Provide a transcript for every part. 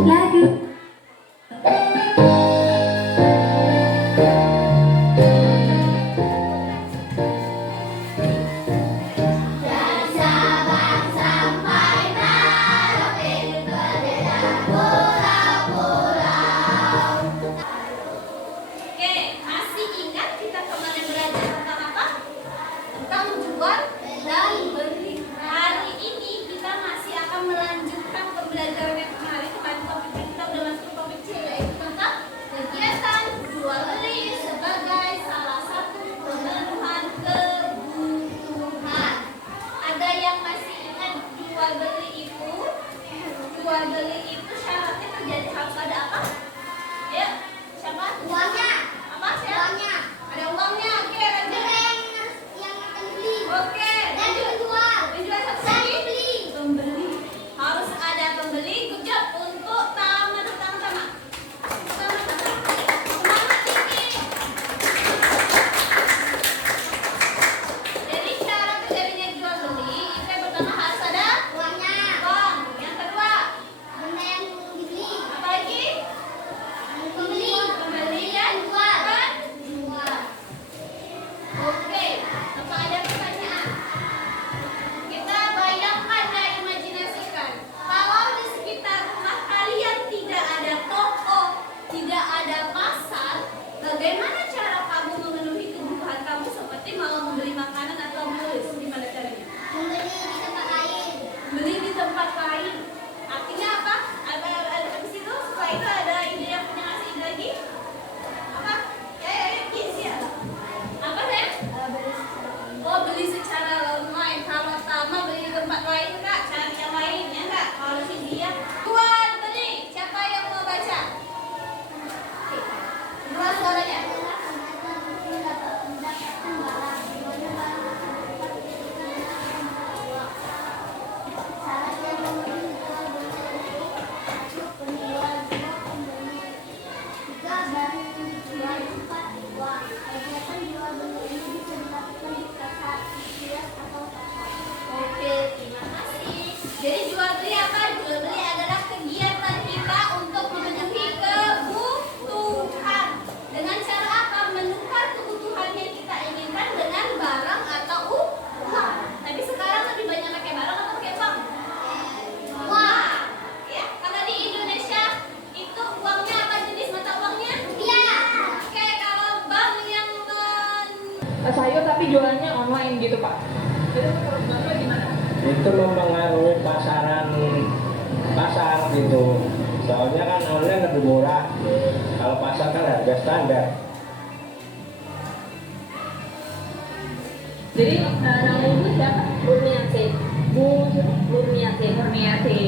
lagu. Jual beli itu syaratnya terjadi harus ada apa? Ya, siapa? Uangnya. Apa sih? Uangnya. Ada uangnya. Oke, lanjut. Yang akan beli. Oke. Dan dijual. Dijual satu lagi. Pembeli. Pembeli. Harus ada pembeli. Good job untuk taman pertama-tama. Semangat tinggi. Jadi syarat terjadinya jual beli itu yang pertama harus ada uangnya. Uang. Yang kedua. Benda yang dibeli. Apalagi? Pembeli. Pembeli dan jual. Jual. Oke. Apa ada pertanyaan? Kita bayangkan dan imajinasikan. Kalau di sekitar rumah kalian tidak ada toko, tidak ada pasar, bagaimana cara kamu memenuhi kebutuhan kamu seperti mau membeli makanan atau menulis? Gimana caranya? Membeli di tempat lain. Beli di tempat lain. Artinya apa? Ada di situ. Setelah itu ada ide yang punya ngasih ide lagi. Apa? Yes, ya. Apa deh? Oh, beli secara online. Kalau sama beli di tempat lain enggak? Cari yang lain ya enggak? Kalau si dia jual beli. Siapa yang mau baca? Keras suaranya. Oke, terima kasih. Jadi jual beli apa? Jual beli adalah kegiatan kita untuk memenuhi kebutuhan. Dengan cara apa? Menukar kebutuhan yang kita inginkan dengan barang atau uang. Tapi sekarang lebih banyak pakai barang atau pakai uang? Uang. Ya, kalau di Indonesia itu uangnya apa jenis mata uangnya? Rupiah. Oke, kalau bank yang Sayur tapi jualannya online gitu Pak. Jadi menurut Bapak gimana? Itu mempengaruhi pasar gitu. Soalnya kan online lebih murah. Kalau pasar kan harga standar. Jadi nama ibu siapa? Murniati. Murniati.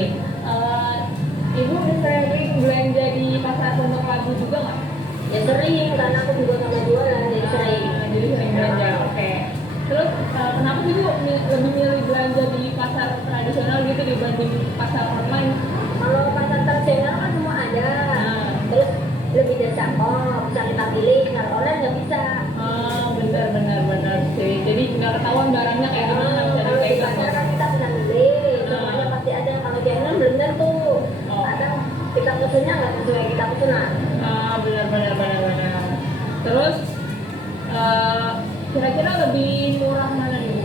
Ibu udah sering belanja di pasar Pondok Labu juga nggak? Ya sering, karena aku juga sama jualan, jadi sering. Jadi sering belanja. Oke. Terus kenapa sih Bu lebih milih belanja di pasar tradisional gitu dibanding pasar online? Kalau pasar tradisional kan semua ada. Terus lebih terjangkau, bisa kita pilih. Kalau online nggak bisa. Benar sih. Jadi nggak ketahuan barangnya kayak gimana, nggak bisa Kalau di dipegang. pasar kan kita bisa milih, semuanya pasti ada. Kalau di online belum tentu. Kadang kita pesennya nggak sesuai kita pesanan. Benar. Terus kira-kira lebih murah mana nih Bu?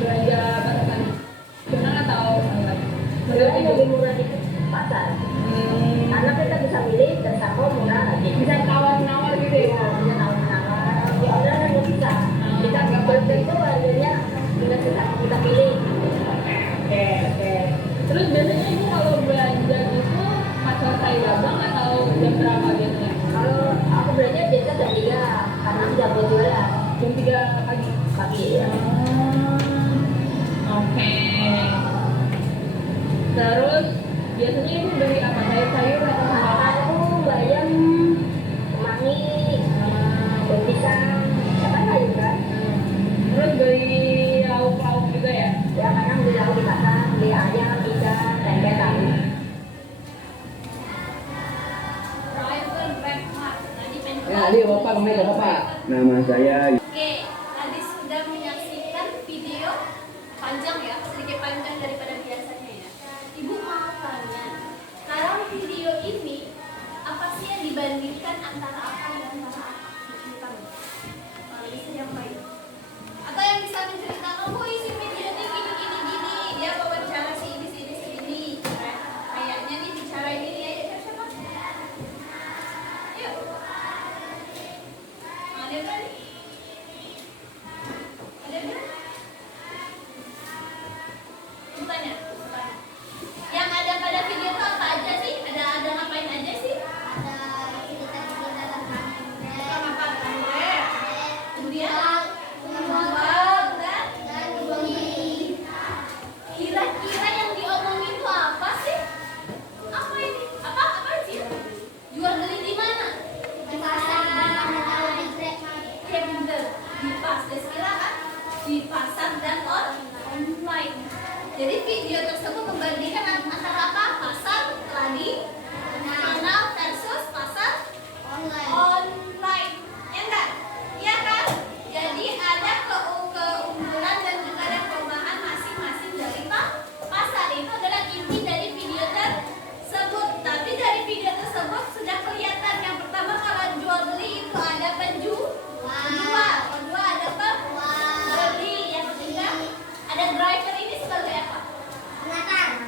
Belanja pasar tradisional atau online? Sebenarnya lebih murah di pasar. Karena kita bisa milih, terjangkau, murah. Bisa tawar-menawar gitu ya? Bisa tawar-menawar. Di online kan nggak bisa. Kita nggak 12 Jam 3 pagi. pagi ya. Oke. Terus biasanya ibu beli apa? Sayur-sayur atau sambal? Aku bayam, kemangi, daun pisang, apa sayur kan? Terus beli lauk-lauk juga ya? Ya kadang beli lauk di pasar, beli ayam, ikan, tempe, tahu. Driver Grab Mart. Tadi pengen Ya, dia bapak, namanya bapak. Nama saya. Oke, tadi sudah menyaksikan video panjang ya, sedikit panjang daripada biasanya ya. Ibu mau tanya, sekarang video ini apa sih yang dibandingkan antara apa dan antara apa? Bisa yang baik. Atau yang bisa menceritakan, oh isi video ini gini, dia wawancara si ini. Kayaknya nih bicara ini aja siapa? Yuk. Ada kan? Ada kan? Tanya. Yang ada pada video itu apa aja sih? Ada ngapain aja sih? Ada cerita dalam apa? Kemudian membuat dan kira-kira yang diomongin itu apa sih? Apa ini? Apa sih? Jual beli di mana? Di pasar di pasar kan? Di pasar dan online. Jadi video tersebut membandingkan antara apa? Pasar tradisional versus pasar online. Ya enggak? Iya kan? Jadi ada keunggulan dan juga ada kelemahan masing-masing dari pasar. Itu adalah inti dari video tersebut. Tapi dari video tersebut sudah kelihatan. Yang pertama kalau jual beli itu ada penjual, kedua ada pembeli, yang ketiga ada driver ini sebagai apa?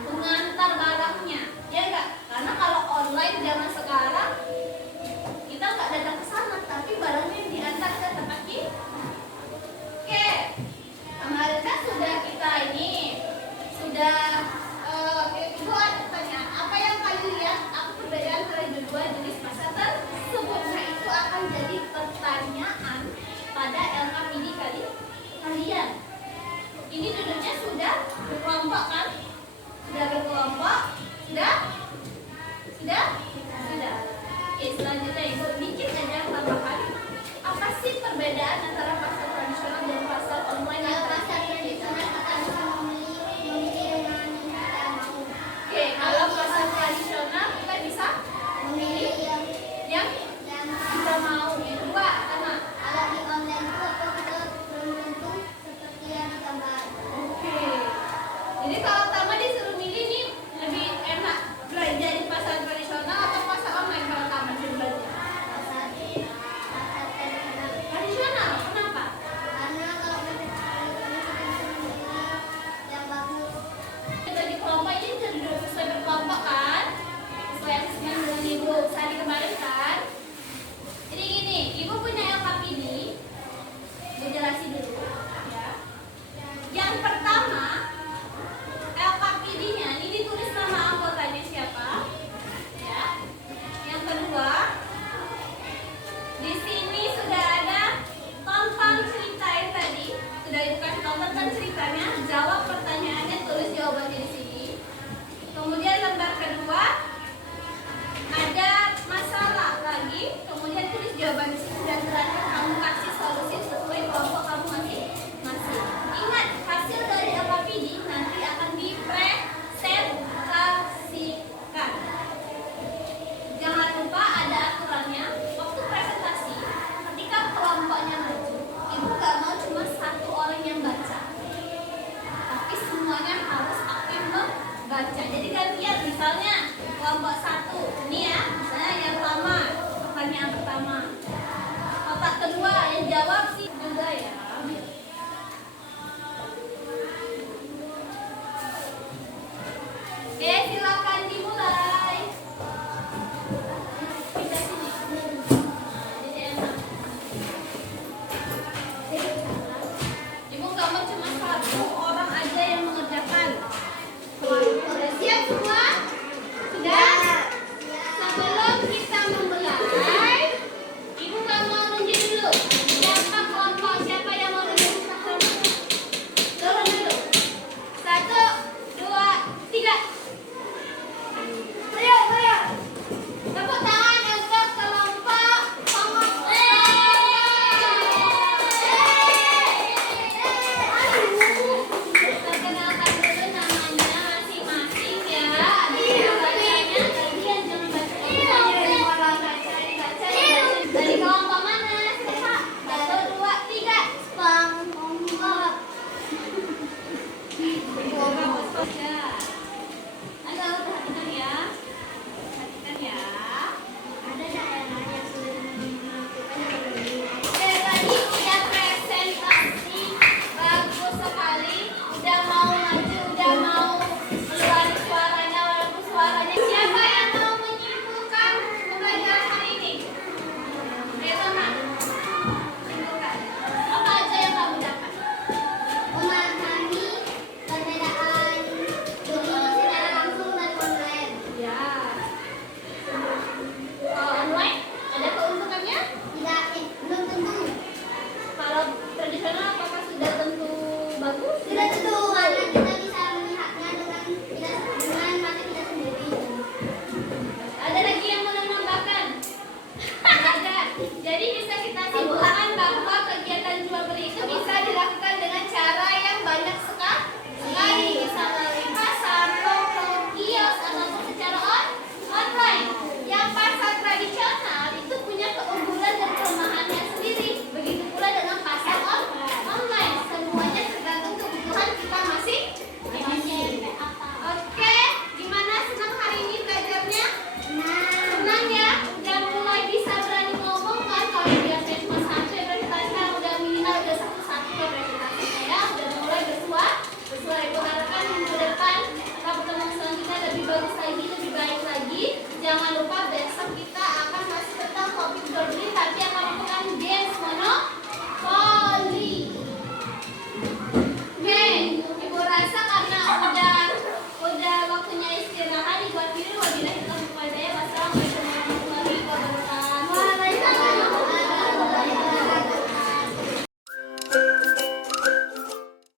Pengantar barangnya, ya enggak? Karena kalau online zaman sekarang kita nggak datang ke sana, tapi barangnya yang diantar ke tempat kita. Oke, kemarin kan sudah kita ini ibu ada pertanyaan apa yang kalian lihat? Apa perbedaan antara dua jenis pasar tersebut? Nah itu akan jadi pertanyaan pada LKPD kalian. Ini duduknya sudah berkelompok kan? Sudah berkelompok? Sudah? Oke, selanjutnya ibu dikit aja tambahkan. Apa sih perbedaan antara pasar tradisional dan pasar online? Pasar tradisional kita bisa memilih yang kita mau. Oke, kalau pasar tradisional kita bisa memilih yang kita mau. Yang kedua, karena kalau di online itu kita belum tentu seperti yang kita mau. Oke. Jadi kalau Tama disuruh milih nih lebih enak belanja di pasar tradisional atau pasar online kalau Tama disuruh belanja? Pasar tradisional. Kenapa? Karena kalau yang bagus. Kita di kelompok ini jadi sesuai berkelompok kan? Sesuai yang dengan Ibu Sari kemarin kan? Jadi gini, Ibu punya LKPD. Ibu jelasin dulu ya. Yang pertama, LKPD-nya ini ditulis nama anggotanya siapa, ya. Yang kedua, di sini sudah ada tonton cerita yang tadi, sudah Ibu kasih tonton ceritanya, jawab pertanyaannya, tulis jawabannya di sini. Kemudian lembar kedua ada masalah lagi, kemudian tulis jawaban di sini dan terakhir kamu kasih solusi sesuai kelompok kamu masing-masing. Ingat, hasil dari LKPD nanti akan dipresentasikan. Jangan lupa ada aturannya waktu presentasi. Ketika kelompoknya maju, Ibu gak mau cuma satu orang yang baca, tapi semuanya harus aktif membaca. Jadi gantian, misalnya kelompok satu ini ya, misalnya yang pertama, pertanyaan pertama, kotak kedua yang jawab sih juga ya. Oke, silakan dimulai. Pindah sini. Jadi enak. Ibu nggak mau cuma satu orang aja yang mengerjakan. Sudah siap semua? Sudah? Sebelum kita memulai, Ibu nggak mau nunjuk dulu. Siapa Jangan lupa